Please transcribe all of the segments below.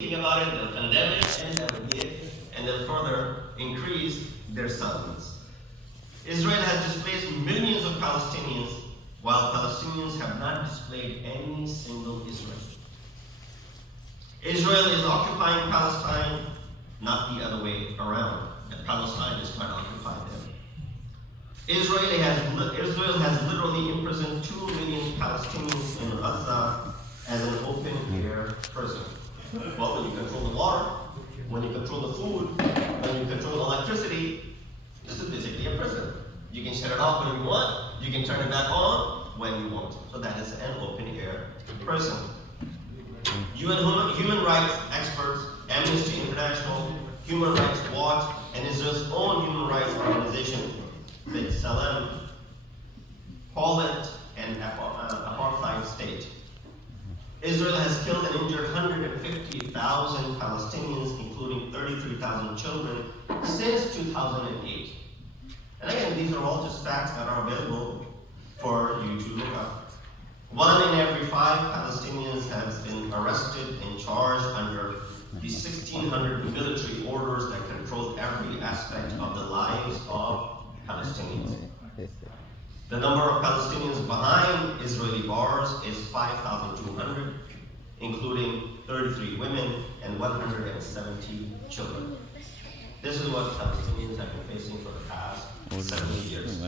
about it, they'll condemn it, and they'll give, and they'll further increase their sentence. Israel has displaced millions of Palestinians, while Palestinians have not displaced any single Israeli. Israel is occupying Palestine, not the other way around. That Palestine is trying to occupy them. Israel has literally imprisoned 2 million Palestinians in Gaza as an open-air prison. Well, when you control the water, when you control the food, when you control the electricity, this is basically a prison. You can shut it off when you want, you can turn it back on when you want. So that is an open-air prison. UN human rights experts, Amnesty International, Human Rights Watch, and Israel's own human rights organization, B'Tselem, call it an apartheid state. Israel has killed and injured 150,000 Palestinians, including 33,000 children, since 2008. And again, these are all just facts that are available for you to look up. 1 in every 5 Palestinians has been arrested and charged under the 1,600 military orders that control every aspect of the lives of Palestinians. The number of Palestinians behind Israeli bars is 5,200, including 33 women and 170 children. This is what Palestinians have been facing for the past 70 years.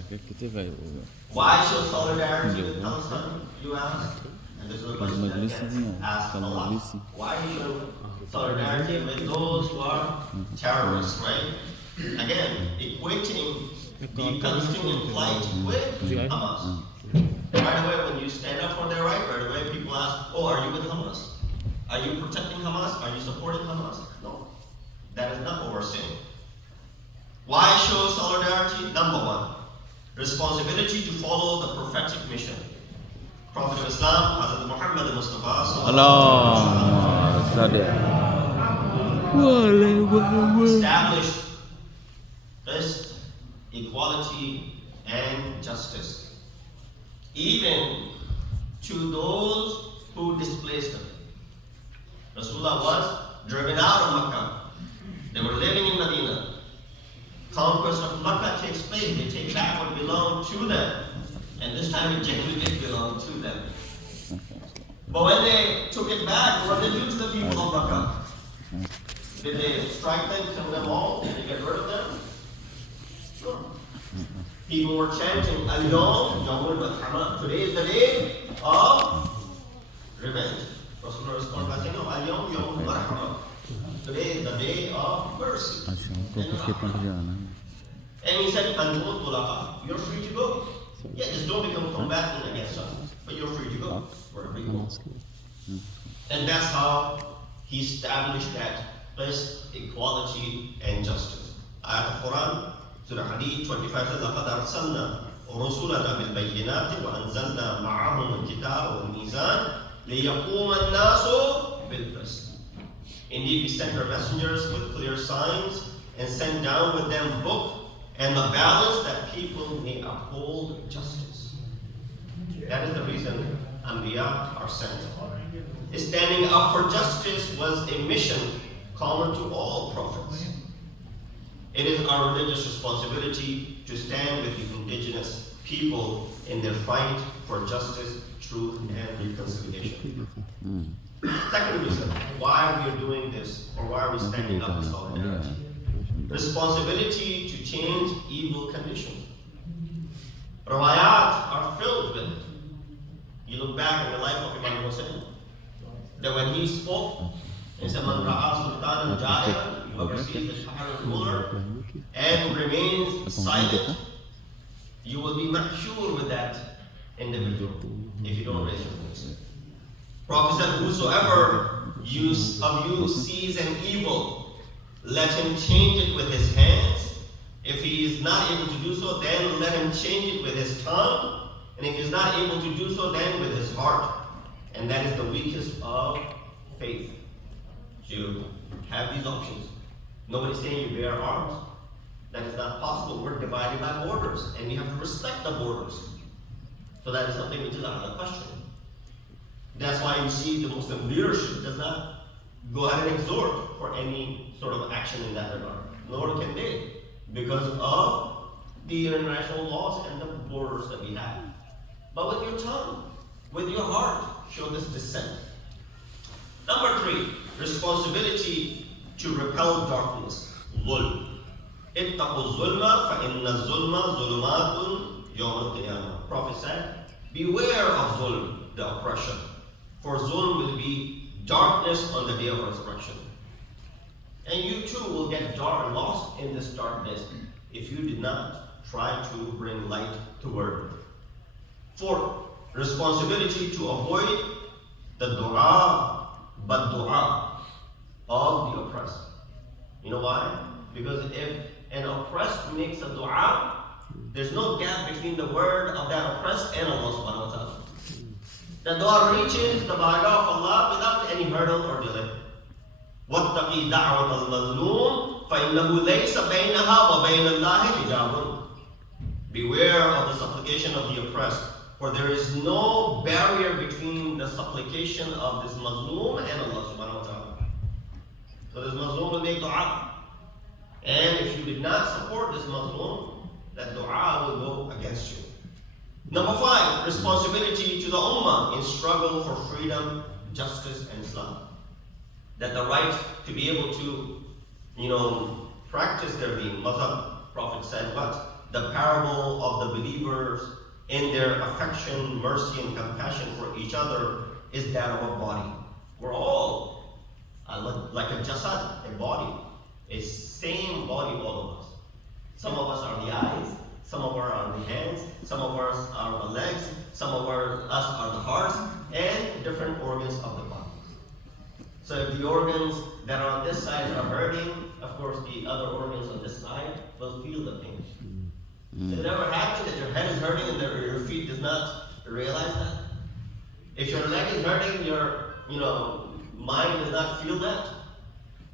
Why show solidarity with Palestine, you ask? And this is a question that gets asked a lot. Why show solidarity with those who are terrorists, right? Again, equating the Palestinian plight with Hamas. Right away, when you stand up for their right, right away people ask, oh, are you with Hamas? Are you protecting Hamas? Are you supporting Hamas? No. That is not what we're saying. Why show solidarity? Number 1, responsibility to follow the prophetic mission. Prophet of Islam, Hazrat Muhammad Mustafa established this equality and justice, even to those who displaced them. Rasulullah was driven out of Makkah. They were living in Medina. Conquest of Makkah takes place. They take back what belonged to them. And this time it genuinely did belong to them. But when they took it back, what did they do to the people of Makkah? Did they strike them, kill them all? Did they get rid of them? No. People were chanting, Al-Yawm Yawmul Malhama. Today is the day of revenge. Rasulullah responded by saying, no, Al-Yawm Yawmul Malhama. Today is the day of mercy. And he said, you're free to go. Yeah, just don't become combatant against us. But you're free to go wherever you go. And that's how he established that plus equality and justice. Ayat al-Quran, Surah Hadid 25 says, لَقَدْ أَرْسَلْنَا رُسُلَنَا بِالْبَيِّنَاتِ وَأَنزَلْنَا مَعَهُمُ الْكِتَابَ وَالْمِيزَانَ لِيَقُومَ النَّاسُ بِالْقِسْطِ. Indeed, we sent our messengers with clear signs and sent down with them book and the balance that people may uphold justice. That is the reason Anbiya are sent. Standing up for justice was a mission common to all prophets. It is our religious responsibility to stand with the indigenous people in their fight for justice, truth, and reconciliation. Second reason why we are doing this, or why are we standing up in solidarity? Responsibility to change evil conditions. Rawayat are filled with it. You look back in the life of Imam Hussein, that when he spoke, he said, Man ra'a sultanan jairan, whoever sees the tyrant ruler and remains silent, you will be mahshur with that individual if you don't raise your voice. Prophet said, whosoever of you sees an evil, let him change it with his hands. If he is not able to do so, then let him change it with his tongue. And if he is not able to do so, then with his heart. And that is the weakest of faith. You have these options. Nobody's saying you bear arms. That is not possible. We're divided by borders, and we have to respect the borders. So that is something which is out of the question. That's why you see the Muslim leadership does not go ahead and exhort for any sort of action in that regard. Nor can they, because of the international laws and the borders that we have. But with your tongue, with your heart, show this dissent. Number 3, responsibility to repel darkness. Zulm. اتقوا الظلم فإن الظلم ظلمات يوم القيامة. Prophet said, beware of zulm, the oppression, for zulm will be darkness on the day of resurrection. And you too will get lost in this darkness if you did not try to bring light toward it. 4, responsibility to avoid the dua, but dua of the oppressed. You know why? Because if an oppressed makes a dua, there's no gap between the word of that oppressed and Allah subhanahu wa ta'ala. The dua reaches the barakah of Allah without any hurdle or delay. وَاتَّقِي دَعْوَةَ الْمَظْلُومِ فَإِنَّهُ لَيْسَ بَيْنَهَا وَبَيْنَ اللَّهِ حِجَابٌ. Beware of the supplication of the oppressed, for there is no barrier between the supplication of this mazloom and Allah subhanahu wa ta'ala. So this mazloom will make dua. And if you did not support this mazloom, that dua will go against you. Number 5, responsibility to the ummah in struggle for freedom, justice, and Islam. That the right to be able to, practice their deen. Mazhab, Prophet said what? The parable of the believers in their affection, mercy, and compassion for each other is that of a body. We're all like a jasad, a body. A same body, all of us. Some of us are the eyes, some of us are the hands, some of us are the legs, some of us are the hearts, and different organs of the body. So if the organs that are on this side are hurting, of course the other organs on this side will feel the pain. Does it ever happen that your head is hurting and your feet does not realize that? If your leg is hurting, your mind does not feel that?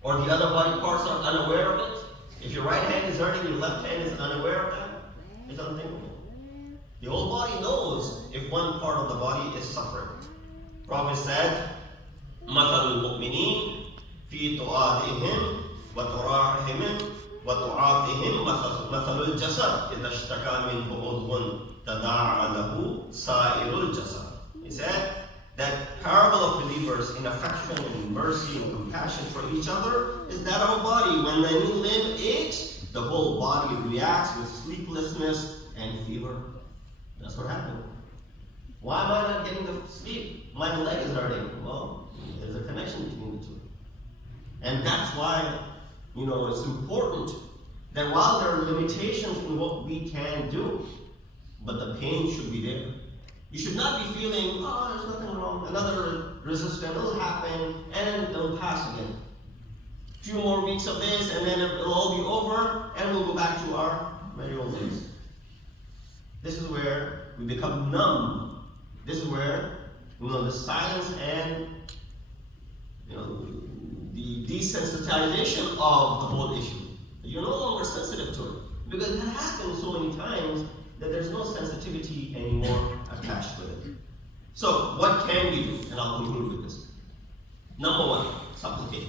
Or the other body parts are unaware of it? If your right hand is hurting, your left hand is unaware of that? It's unthinkable. The whole body knows if one part of the body is suffering. Prophet said, مَثَلُ الْمُؤْمِنِينَ فِي تُعَاطِهِمْ وَتُرَاحِهِمْ وَتُعَاطِهِمْ مَثَلُ الْجَسَدِ إِذَا اشْتَكَى مِنْهُ عُضْوٌ تَدَاعَى لَهُ سَائِرُ الْجَسَدِ. He said, that parable of believers in affection and mercy and compassion for each other is that of a body. When the new limb aches, the whole body reacts with sleeplessness and fever. That's what happened. Why am I not getting the sleep? My leg is hurting. Well, there's a connection between the two. And that's why, it's important that while there are limitations in what we can do, but the pain should be there. You should not be feeling, there's nothing wrong, another resistance will happen, and it'll pass again. A few more weeks of this, and then it'll all be over, and we'll go back to our merry old days. This is where we become numb. This is where, the silence and, the desensitization of the whole issue. You're no longer sensitive to it. Because it happens so many times that there's no sensitivity anymore attached with it. So, what can we do? And I'll conclude with this. Number 1, supplicate.